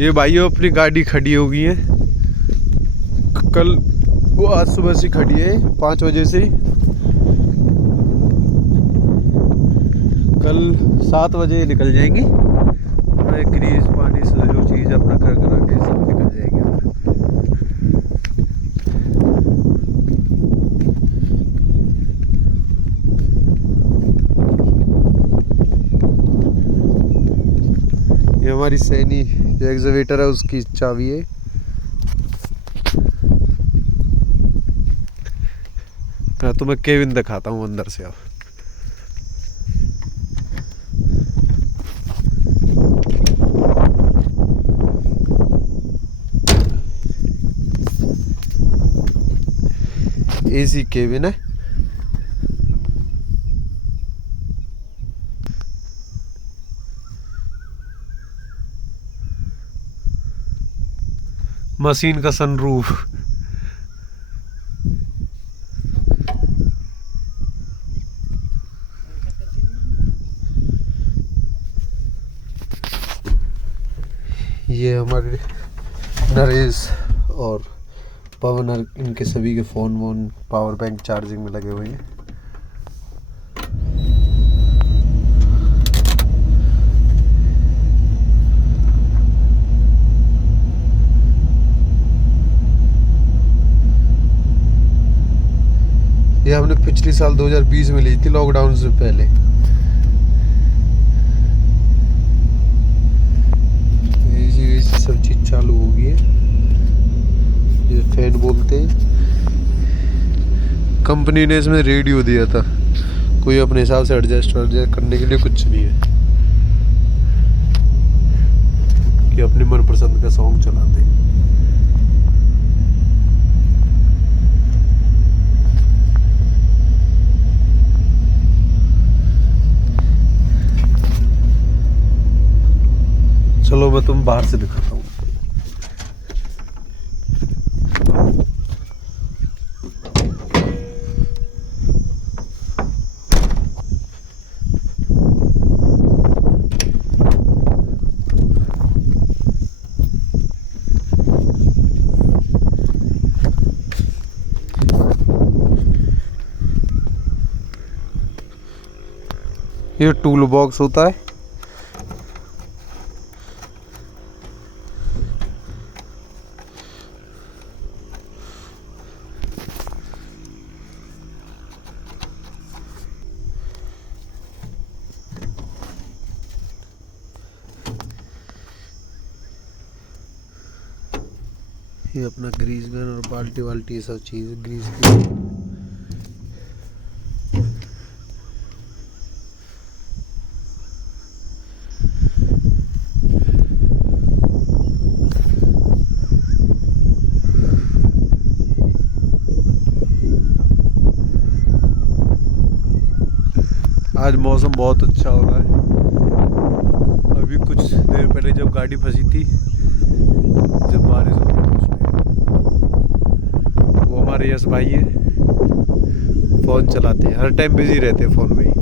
ये भाइयों अपनी गाड़ी खड़ी हो गई है। कल वो आज सुबह से खड़ी है 5 बजे से। कल 7 बजे निकल जाएंगी। ग्रीस पानी से जो चीज़ अपना कर करा के सब निकल जाएंगे। ये हमारी सैनी जो एक्सवेटर है उसकी चाबी है। मैं तुम्हें केबिन दिखाता हूँ अंदर से। अब एसी केबिन है। मशीन का सनरूफ। ये हमारे नरेश और पवन इनके सभी के फ़ोन वोन पावर बैंक चार्जिंग में लगे हुए हैं। ये हमने पिछली साल 2020 में ली थी, लॉकडाउन से पहले। ये सब चीज चालू हो गई है। ये फैन बोलते हैं। कंपनी ने इसमें रेडियो दिया था, कोई अपने हिसाब से एडजस्ट करने के लिए कुछ नहीं है कि अपनी मनपसंद का सॉन्ग चलाते हैं। चलो मैं तुम बाहर से दिखाता हूँ। ये टूल बॉक्स होता है। ये अपना ग्रीस गन और बाल्टी वाल्टी ये सब चीज़ ग्रीस की। आज मौसम बहुत अच्छा हो रहा है। अभी कुछ देर पहले जब गाड़ी फंसी थी, जब बारिश हो रही थी, वो हमारे यश भाई है, फ़ोन चलाते हैं, हर टाइम बिजी रहते हैं फ़ोन में ही।